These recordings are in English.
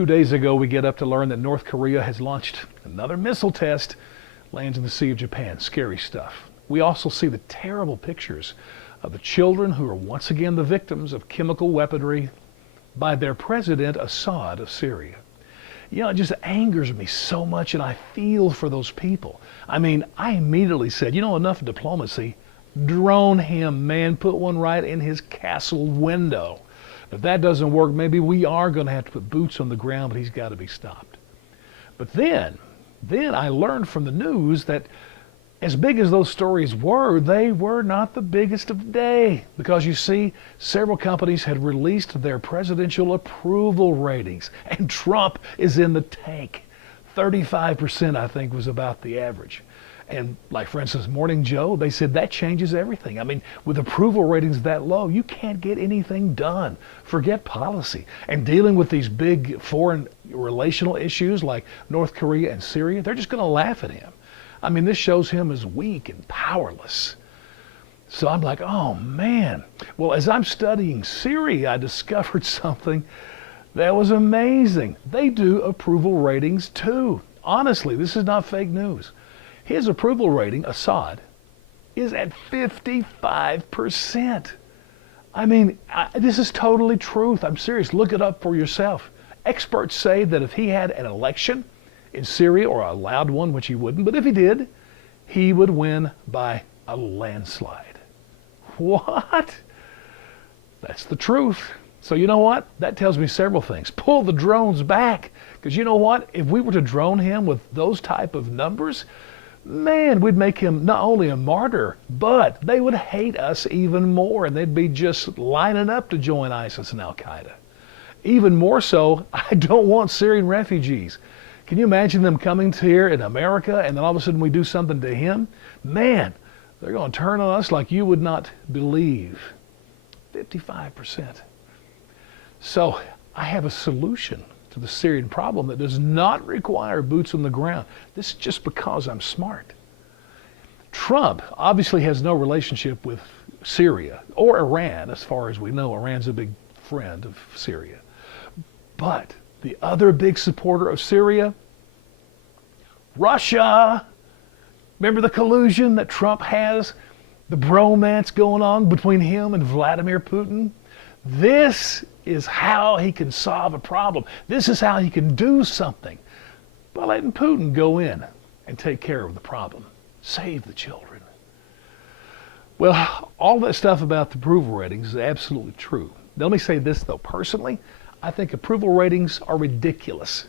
2 days ago, we get up to learn that North Korea has launched another missile test, lands in the Sea of Japan. Scary stuff. We also see the terrible pictures of the children who are once again the victims of chemical weaponry by their president, Assad of Syria. You know, it just angers me so much, and I feel for those people. I mean, I immediately said, you know, enough diplomacy. Drone him, man. Put one right in his castle window. If that doesn't work, maybe we are going to have to put boots on the ground, but he's got to be stopped. But then I learned from the news that as big as those stories were, they were not the biggest of the day. Because you see, several companies had released their presidential approval ratings, and Trump is in the tank. 35%, I think, was about the average. And like, for instance, Morning Joe, they said that changes everything. I mean, with approval ratings that low, you can't get anything done. Forget policy. And dealing with these big foreign relational issues like North Korea and Syria, they're just going to laugh at him. I mean, this shows him as weak and powerless. So I'm like, oh man. Well, as I'm studying Syria, I discovered something that was amazing. They do approval ratings too. Honestly, this is not fake news. His approval rating, Assad, is at 55%. I mean, this is totally truth. I'm serious. Look it up for yourself. Experts say that if he had an election in Syria, or a loud one, which he wouldn't, but if he did, he would win by a landslide. What? That's the truth. So you know what? That tells me several things. Pull the drones back. Because you know what? If we were to drone him with those type of numbers, man, we'd make him not only a martyr, but they would hate us even more, and they'd be just lining up to join ISIS and Al-Qaeda. Even more so, I don't want Syrian refugees. Can you imagine them coming to here in America, and then all of a sudden we do something to him? Man, they're going to turn on us like you would not believe. 55%. So I have a solution to the Syrian problem that does not require boots on the ground. This is just because I'm smart. Trump obviously has no relationship with Syria or Iran, as far as we know. Iran's a big friend of Syria. But the other big supporter of Syria, Russia. Remember the collusion that Trump has? The bromance going on between him and Vladimir Putin? This is how he can solve a problem. This is how he can do something by letting Putin go in and take care of the problem. Save the children. Well, all that stuff about the approval ratings is absolutely true. Let me say this, though. Personally, I think approval ratings are ridiculous.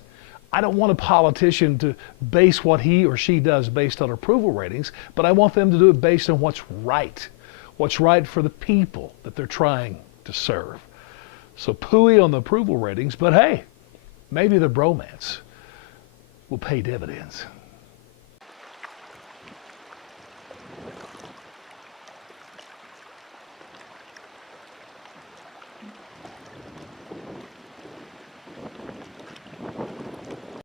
I don't want a politician to base what he or she does based on approval ratings, but I want them to do it based on what's right for the people that they're trying to serve. So pooey on the approval ratings, but hey, maybe the bromance will pay dividends.